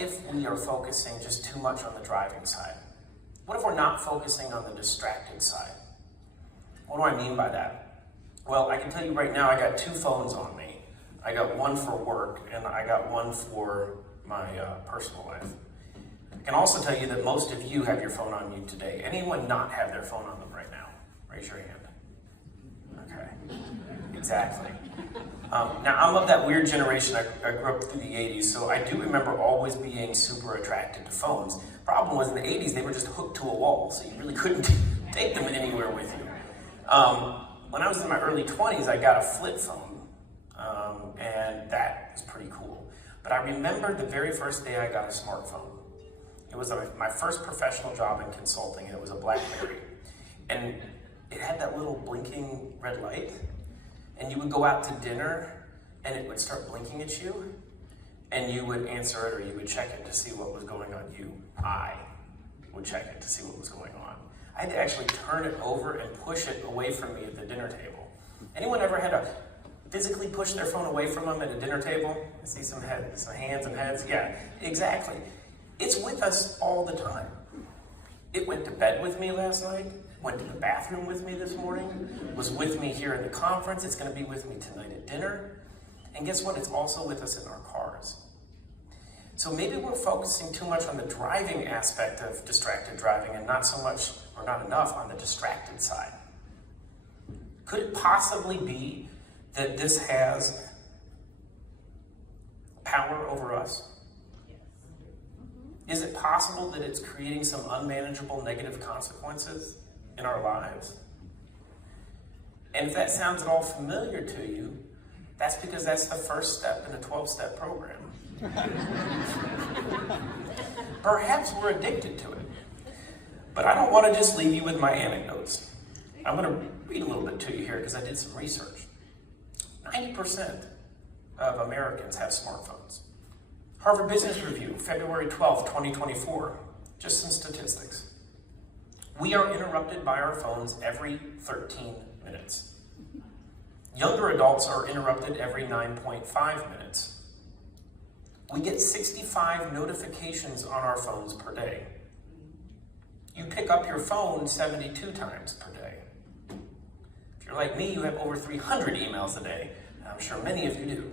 if we are focusing just too much on the driving side? What if we're not focusing on the distracted side? What do I mean by that? Well, I can tell you right now, I got two phones on me. I got one for work, and I got one for my personal life. I can also tell you that most of you have your phone on you today. Anyone not have their phone on them right now? Raise your hand. Okay, exactly. Now, I'm of that weird generation. I grew up through the 80s, so I do remember always being super attracted to phones. Problem was, in the 80s, they were just hooked to a wall, so you really couldn't take them anywhere with you. When I was in my early 20s, I got a flip phone, and that was pretty cool. But I remember the very first day I got a smartphone. It was my first professional job in consulting, and it was a BlackBerry. And it had that little blinking red light, and you would go out to dinner, and it would start blinking at you, and you would answer it, or you would check it to see what was going on. I would check it to see what was going on. I had to actually turn it over and push it away from me at the dinner table. Anyone ever had to physically push their phone away from them at a dinner table? I see some heads, some hands and heads. Yeah, exactly. It's with us all the time. It went to bed with me last night, went to the bathroom with me this morning, was with me here in the conference. It's going to be with me tonight at dinner. And guess what? It's also with us in our cars. So maybe we're focusing too much on the driving aspect of distracted driving and not so much, or not enough, on the distracted side. Could it possibly be that this has power over us? Is it possible that it's creating some unmanageable negative consequences in our lives? And if that sounds at all familiar to you, that's because that's the first step in a 12-step program. Perhaps we're addicted to it. But I don't want to just leave you with my anecdotes. I'm going to read a little bit to you here because I did some research. 90% of Americans have smartphones. Harvard Business Review, February 12, 2024, just some statistics. We are interrupted by our phones every 13 minutes. Younger adults are interrupted every 9.5 minutes. We get 65 notifications on our phones per day. You pick up your phone 72 times per day. If you're like me, you have over 300 emails a day, and I'm sure many of you do.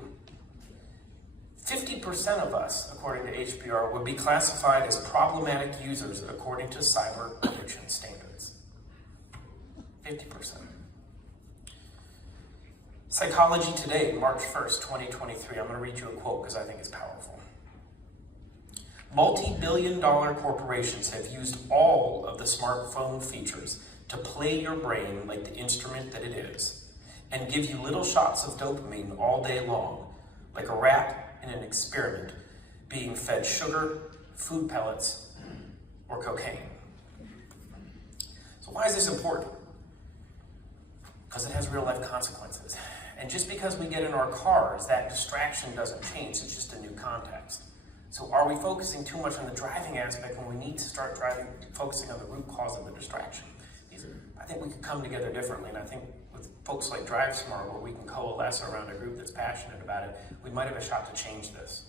50% of us, according to HBR, would be classified as problematic users according to cyber addiction standards. 50%. Psychology Today, March 1st, 2023. I'm going to read you a quote because I think it's powerful. Multi-billion-dollar corporations have used all of the smartphone features to play your brain like the instrument that it is and give you little shots of dopamine all day long, like a rat in an experiment being fed sugar, food pellets, or cocaine. So why is this important? Because it has real-life consequences. And just because we get in our cars, that distraction doesn't change. It's just a new context. So are we focusing too much on the driving aspect when we need to start focusing on the root cause of the distraction? I think we could come together differently, and I think with folks like Drive Smart, where we can coalesce around a group that's passionate about it, we might have a shot to change this.